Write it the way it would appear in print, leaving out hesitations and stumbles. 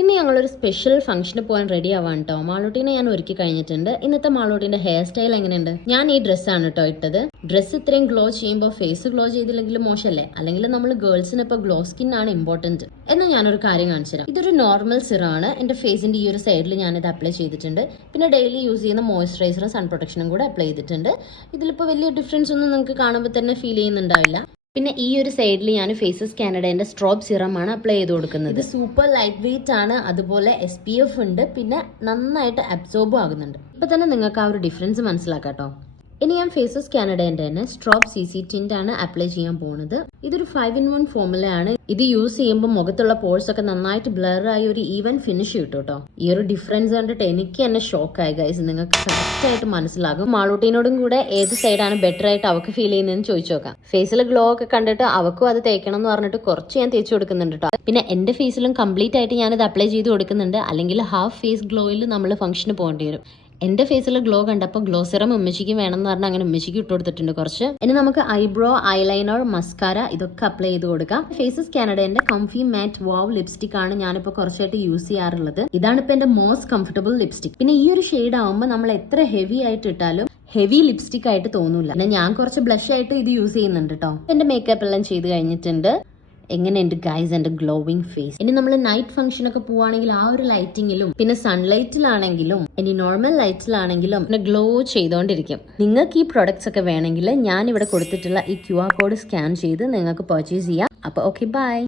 ഇന്ന് ഞങ്ങളൊരു സ്പെഷ്യൽ ഫംഗ്ഷന് പോകാൻ റെഡി ആവാൻ കേട്ടോ. മാളൂട്ടീനെ ഞാൻ ഒരുക്കി കഴിഞ്ഞിട്ടുണ്ട്. ഇന്നത്തെ മാളൂട്ടിന്റെ ഹെയർ സ്റ്റൈൽ എങ്ങനെയുണ്ട്? ഞാൻ ഈ ഡ്രസ്സാണ് കേട്ടോ ഇട്ടത്. ഡ്രസ്സ് ഇത്രയും ഗ്ലോ ചെയ്യുമ്പോൾ ഫേസ് ഗ്ലോ ചെയ്തില്ലെങ്കിലും മോശമല്ലേ? അല്ലെങ്കിൽ നമ്മൾ ഗേൾസിന് ഇപ്പോൾ ഗ്ലോ സ്കിൻ ആണ് ഇമ്പോർട്ടന്റ്. എന്നാൽ ഞാനൊരു കാര്യം കാണിച്ചു തരാം. ഇതൊരു നോർമൽ സിറാണ്. എന്റെ ഫേസിന്റെ ഈ ഒരു സൈഡിൽ ഞാനിത് അപ്ലൈ ചെയ്തിട്ടുണ്ട്. പിന്നെ ഡെയിലി യൂസ് ചെയ്യുന്ന മോയ്സ്ചറൈസറും സൺ പ്രൊട്ടക്ഷനും കൂടെ അപ്ലൈ ചെയ്തിട്ടുണ്ട്. ഇതിലിപ്പോൾ വലിയ ഡിഫറൻസ് ഒന്നും നിങ്ങൾക്ക് കാണുമ്പോൾ തന്നെ ഫീൽ ചെയ്യുന്നുണ്ടാവില്ല. പിന്നെ ഈ ഒരു സൈഡിൽ ഞാൻ ഫേസസ് കാനഡേന്റെ സ്ട്രോബ് സിറമാണ് അപ്ലൈ ചെയ്ത് കൊടുക്കുന്നത്. ഇത് സൂപ്പർ ലൈറ്റ് വെയിറ്റ് ആണ്, അതുപോലെ SPF ഉണ്ട്, പിന്നെ നന്നായിട്ട് അബ്സോർബും ആകുന്നുണ്ട്. ഇപ്പൊ തന്നെ നിങ്ങൾക്ക് ആ ഒരു ഡിഫറൻസ് മനസ്സിലാക്കാം കേട്ടോ. ഇനി ഞാൻ ഫേസസ് കാനഡേന്റെ തന്നെ സ്ട്രോബ് CC ടിന്റ് ആണ് അപ്ലൈ ചെയ്യാൻ പോകുന്നത്. ഇതൊരു 5-in-1 ഫോർമുലയാണ്. ഇത് യൂസ് ചെയ്യുമ്പോൾ മുഖത്തുള്ള പോഴ്സ് ഒക്കെ നന്നായിട്ട് ബ്ലർ ആയി ഒരു ഈവൻ ഫിനിഷ് കിട്ടും കേട്ടോ. ഈ ഒരു ഡിഫറൻസ് കണ്ടിട്ട് എനിക്ക് തന്നെ ഷോക്കായി ഗൈസ്. നിങ്ങൾക്ക് കറക്റ്റ് ആയിട്ട് മനസ്സിലാകും. മാളൂട്ടീനോടും കൂടെ ഏത് സൈഡാണ് ബെറ്റർ ആയിട്ട് അവർക്ക് ഫീൽ ചെയ്യുന്നതെന്ന് ചോദിച്ചു നോക്കാം. ഫേസിൽ ഗ്ലോ ഒക്കെ കണ്ടിട്ട് അവക്കും അത് തേക്കണം എന്ന് പറഞ്ഞിട്ട് കുറച്ച് ഞാൻ തേച്ച് കൊടുക്കുന്നുണ്ട് കേട്ടോ. പിന്നെ എന്റെ ഫേസിലും കംപ്ലീറ്റ് ആയിട്ട് ഞാനിത് അപ്ലൈ ചെയ്ത് കൊടുക്കുന്നുണ്ട്. അല്ലെങ്കിൽ ഹാഫ് ഫേസ് ഗ്ലോയിൽ നമ്മൾ ഫംഗ്ഷന് പോകേണ്ടി വരും. എന്റെ ഫേസിൽ ഗ്ലോ കണ്ടപ്പോൾ ഗ്ലോ സിറം ഉമ്മച്ചിക്ക് വേണമെന്ന് പറഞ്ഞാൽ അങ്ങനെ ഉമ്മച്ചിക്ക് ഇട്ട് കൊടുത്തിട്ടുണ്ട് കുറച്ച്. ഇനി നമുക്ക് ഐബ്രോ, ഐലൈനർ, മസ്കാര ഇതൊക്കെ അപ്ലൈ ചെയ്ത് കൊടുക്കാം. ഫേസസ് കാനഡേന്റെ കംഫി മാറ്റ് വാവ് ലിപ്സ്റ്റിക് ആണ് ഞാനിപ്പോൾ കുറച്ചായിട്ട് യൂസ് ചെയ്യാറുള്ളത്. ഇതാണ് ഇപ്പൊ എന്റെ മോസ്റ്റ് കംഫർട്ടബിൾ ലിപ്സ്റ്റിക്. പിന്നെ ഈ ഒരു ഷെയ്ഡ് ആവുമ്പോൾ നമ്മൾ എത്ര ഹെവി ആയിട്ട് ഇട്ടാലും ഹെവി ലിപ്സ്റ്റിക് ആയിട്ട് തോന്നൂല. പിന്നെ ഞാൻ കുറച്ച് ബ്ലഷ് ആയിട്ട് ഇത് യൂസ് ചെയ്യുന്നുണ്ട് കേട്ടോ. എന്റെ മേക്കപ്പ് എല്ലാം ചെയ്ത് കഴിഞ്ഞിട്ടുണ്ട്. എങ്ങനെയുണ്ട് ഗൈസ് എന്റെ ഗ്ലോവിംഗ് ഫേസ്? ഇനി നമ്മൾ നൈറ്റ് ഫംഗ്ഷൻ ഒക്കെ പോവാണെങ്കിൽ ആ ഒരു ലൈറ്റിങ്ങിലും പിന്നെ സൺലൈറ്റിലാണെങ്കിലും ഇനി നോർമൽ ലൈറ്റിലാണെങ്കിലും പിന്നെ ഗ്ലോ ചെയ്തോണ്ടിരിക്കും. നിങ്ങൾക്ക് ഈ പ്രൊഡക്ട്സ് ഒക്കെ വേണമെങ്കിൽ ഞാൻ ഇവിടെ കൊടുത്തിട്ടുള്ള ഈ QR കോഡ് സ്കാൻ ചെയ്ത് നിങ്ങൾക്ക് പർച്ചേസ് ചെയ്യാം. അപ്പൊ ഓക്കെ, ബൈ.